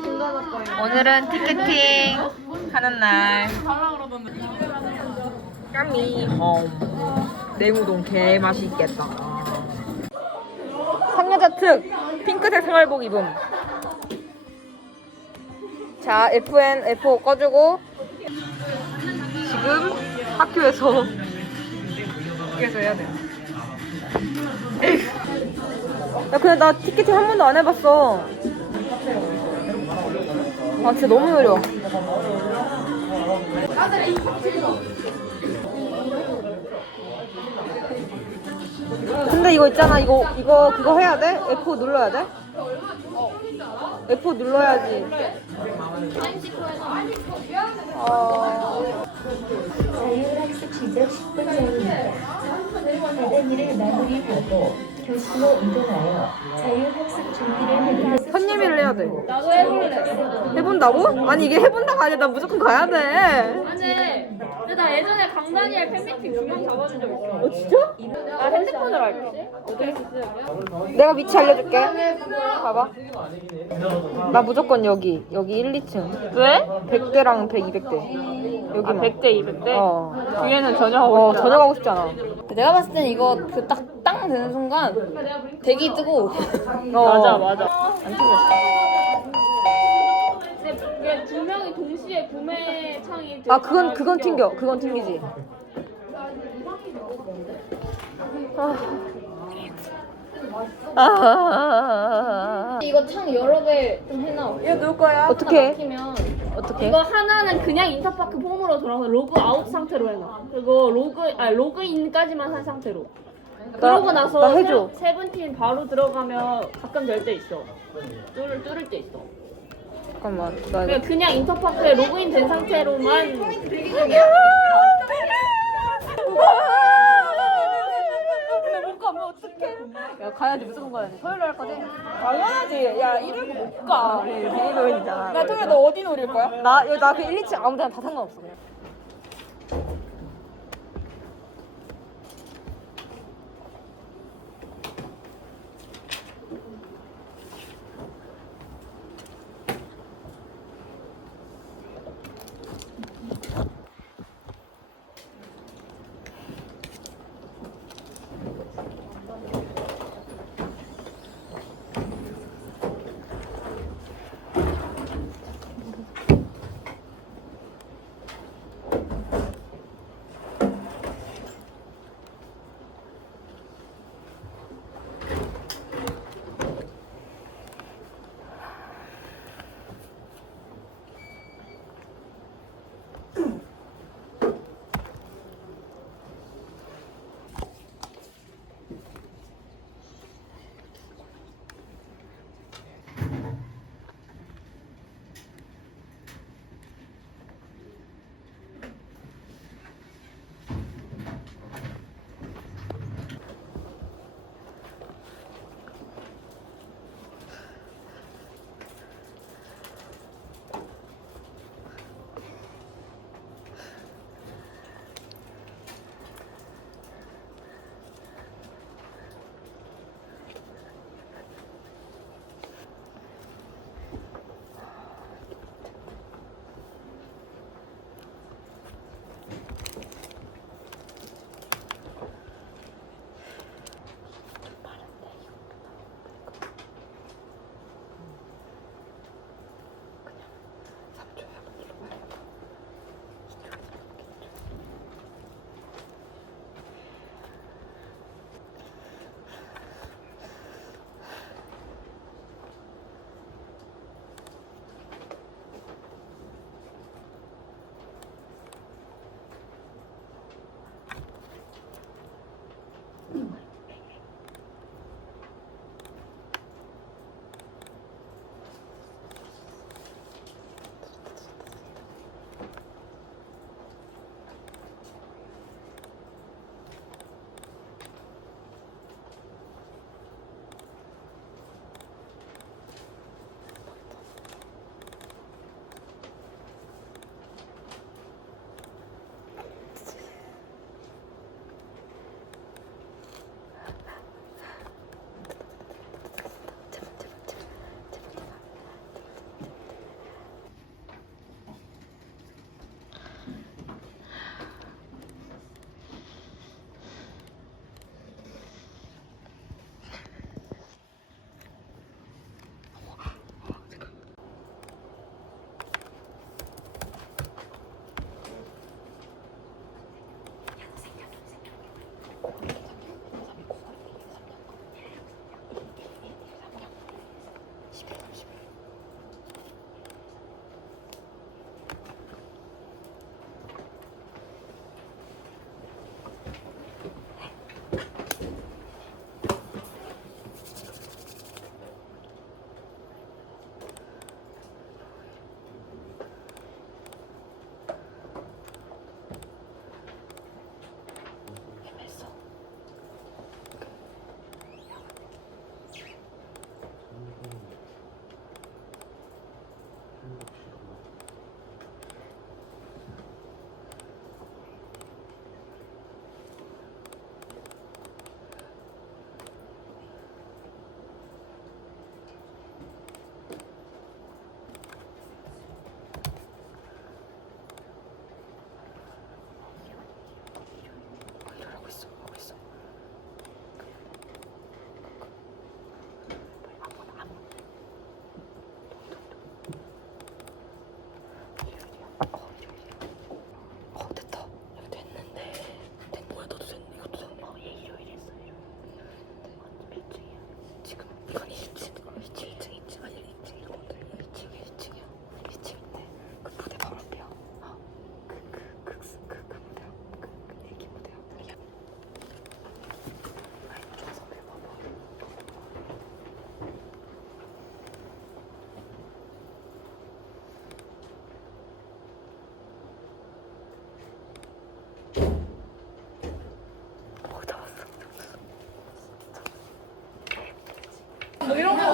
오늘은 티켓팅 하는 날. 까미 홈. 냉우동 개 맛있겠다. 상여자 특 핑크색 생활복 입음. 자 FN F5 꺼주고 지금 학교에서 학교에서 해야 돼. 야 근데 나 티켓팅 한 번도 안 해봤어. 아 진짜 너무 느려. 근데 이거 있잖아 이거 이거 그거 해야 돼? F5 눌러야 돼? F5 눌러야지. 어... 자율학습 시작 10분 전입니다. 하던 일을 마무리하고 교실로 이동하여 자율학습 준비를. 선예미를 해야 돼. 나도 해볼래. 해본다고? 아니 이게 해본다가 아니라 나 무조건 가야 돼. 아니, 근데 나 예전에 강다니엘 팬미팅 두명 잡아준 적 있어. 어 진짜? 나 핸드폰으로 할게. 어떻게 내가 위치 알려줄게. 봐봐. 나 무조건 여기. 여기 1, 2층. 왜? 100대랑 100, 200대. 여기만. 100대, 200대? 어. 뒤에는 전혀 하고 어, 전혀 가고 싶지 않아. 내가 봤을 땐 이거 그 딱, 땅 되는 순간 대기 뜨고. 어. 맞아, 맞아. 안 튕겼어. 동시에 구매 창이 아, 그건, 그건 튕겨. 그건 튕기지. 아. 이거 창 여러 개 좀 해놔. 이거 누구 거야? 어떻게? 막히면 어떻게? 이거 하나는 그냥 인터파크 폼으로 돌아서 로그 아웃 상태로 해놔. 그리고 로그 아 로그인까지만 한 상태로. 그러고 나서 나 해줘. 세, 세븐틴 바로 들어가면 가끔 될 때 있어. 뚫을 뚫을 때 있어. 잠깐만. 나 그냥 이거. 그냥 인터파크에 로그인 된 상태로만 가면 어떡해? 야, 가야지. 무조건 가야지. 토요일로 할 거지? 당연하지. 야, 일요일 못 가. 우리 비노이잖아. 나 토요일 너 어디 노릴 거야? 나, 나그 1, 2층 아무 데나 다 상관없어. 그냥.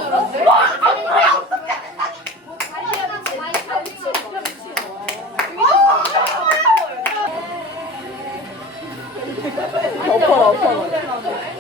그런데? 어떻게 된다니까? 관리하는 제 많이 가르치는 거. 어우, 뭐야? 엎어라, 엎어라.